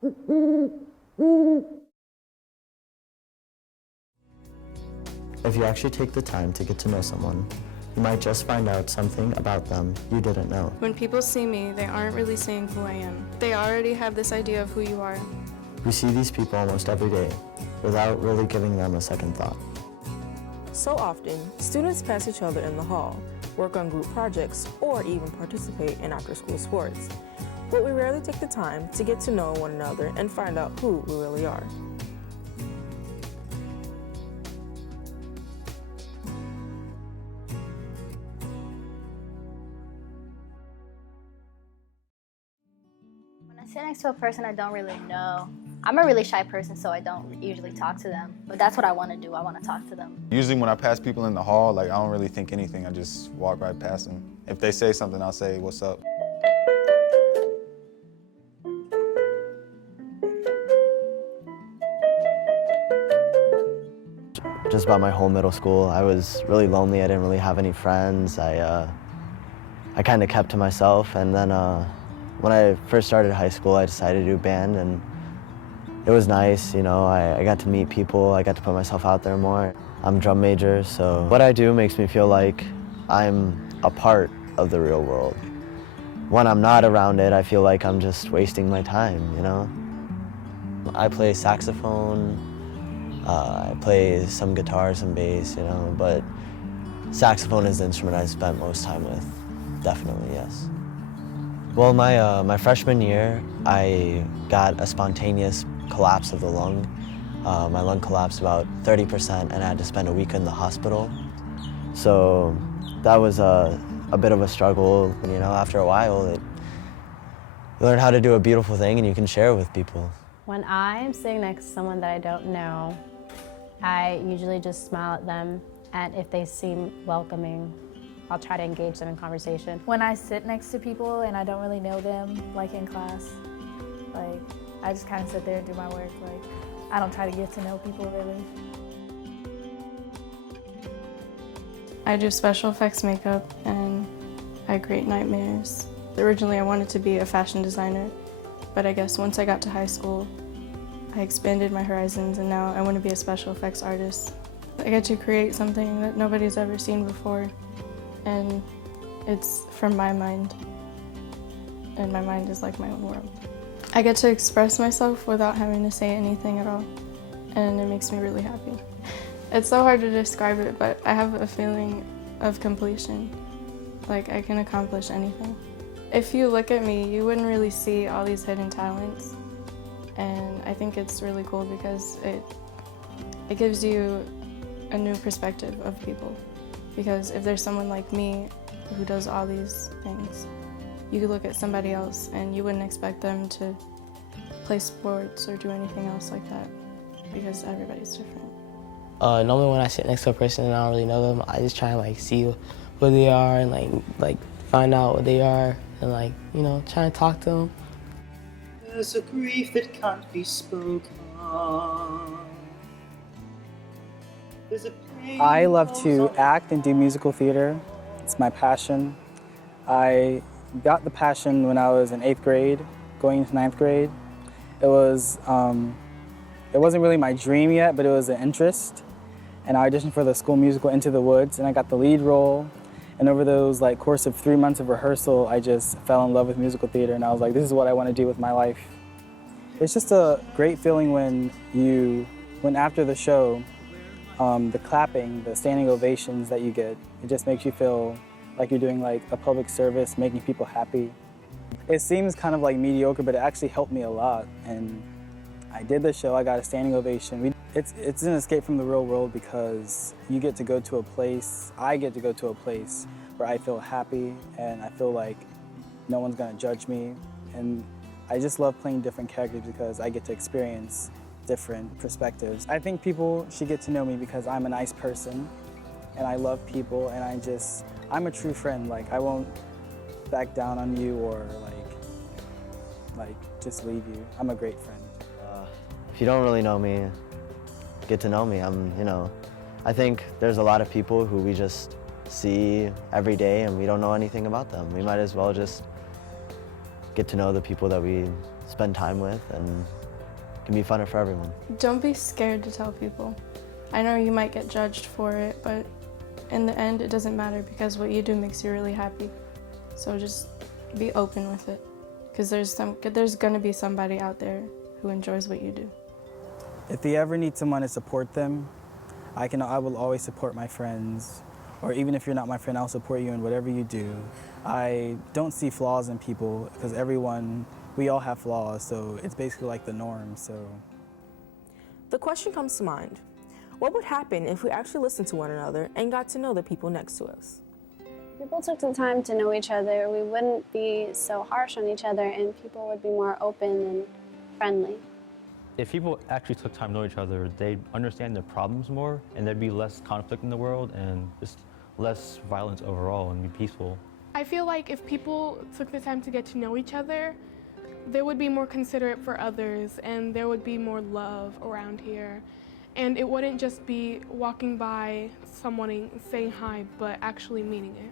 If you actually take the time to get to know someone, you might just find out something about them you didn't know. When people see me, they aren't really seeing who I am. They already have this idea of who you are. We see these people almost every day without really giving them a second thought. So often, students pass each other in the hall, work on group projects, or even participate in after-school sports. But we rarely take the time to get to know one another and find out who we really are. When I sit next to a person I don't really know, I'm a really shy person, so I don't usually talk to them. But that's what I want to do. I want to talk to them. Usually when I pass people in the hall, like I don't really think anything. I just walk right past them. If they say something, I'll say, "What's up?" Just about my whole middle school, I was really lonely. I didn't really have any friends. I kind of kept to myself, and then when I first started high school, I decided to do band, and it was nice, you know. I got to meet people, I got to put myself out there more. I'm a drum major, so what I do makes me feel like I'm a part of the real world. When I'm not around it, I feel like I'm just wasting my time, you know. I play saxophone, I play some guitar, some bass, you know, but saxophone is the instrument I spent most time with, definitely, yes. Well, my freshman year, I got a spontaneous collapse of the lung. My lung collapsed about 30%, and I had to spend a week in the hospital. So that was a bit of a struggle. You know, after a while, you learn how to do a beautiful thing, and you can share it with people. When I'm sitting next to someone that I don't know, I usually just smile at them, and if they seem welcoming, I'll try to engage them in conversation. When I sit next to people and I don't really know them, like in class, like I just kind of sit there and do my work. Like I don't try to get to know people really. I do special effects makeup and I create nightmares. Originally I wanted to be a fashion designer, but I guess once I got to high school, I expanded my horizons and now I want to be a special effects artist. I get to create something that nobody's ever seen before, and it's from my mind, and my mind is like my own world. I get to express myself without having to say anything at all, and it makes me really happy. It's so hard to describe it, but I have a feeling of completion, like I can accomplish anything. If you look at me, you wouldn't really see all these hidden talents, and I think it's really cool because it gives you a new perspective of people. Because if there's someone like me who does all these things, you could look at somebody else and you wouldn't expect them to play sports or do anything else like that, because everybody's different. Normally when I sit next to a person and I don't really know them, I just try and see who they are and like find out what they are and you know, try and talk to them. There's a grief that can't be spoken. I love to act and do musical theater. It's my passion. I got the passion when I was in 8th grade, going into 9th grade. It wasn't really my dream yet, but it was an interest. And I auditioned for the school musical Into the Woods, and I got the lead role. And over those course of 3 months of rehearsal, I just fell in love with musical theater, and I was like, this is what I want to do with my life. It's just a great feeling when after the show, the clapping, the standing ovations that you get, it just makes you feel like you're doing a public service, making people happy. It seems kind of mediocre, but it actually helped me a lot. And I did the show, I got a standing ovation. It's an escape from the real world because you get to go to a place, I get to go to a place where I feel happy and I feel like no one's gonna judge me. And I just love playing different characters because I get to experience different perspectives. I think people should get to know me because I'm a nice person and I love people, and I'm a true friend. I won't back down on you or just leave you. I'm a great friend. If you don't really know me, get to know me. I think there's a lot of people who we just see every day and we don't know anything about them. We might as well just get to know the people that we spend time with and can be funner for everyone. Don't be scared to tell people. I know you might get judged for it, but in the end, it doesn't matter because what you do makes you really happy. So just be open with it, because there's gonna be somebody out there who enjoys what you do. If they ever need someone to support them, I will always support my friends. Or even if you're not my friend, I'll support you in whatever you do. I don't see flaws in people because we all have flaws, so it's basically like the norm, so. The question comes to mind. What would happen if we actually listened to one another and got to know the people next to us? If people took the time to know each other, we wouldn't be so harsh on each other and people would be more open and friendly. If people actually took time to know each other, they'd understand their problems more and there'd be less conflict in the world and just less violence overall and be peaceful. I feel like if people took the time to get to know each other, they would be more considerate for others and there would be more love around here. And it wouldn't just be walking by someone and saying hi, but actually meaning it.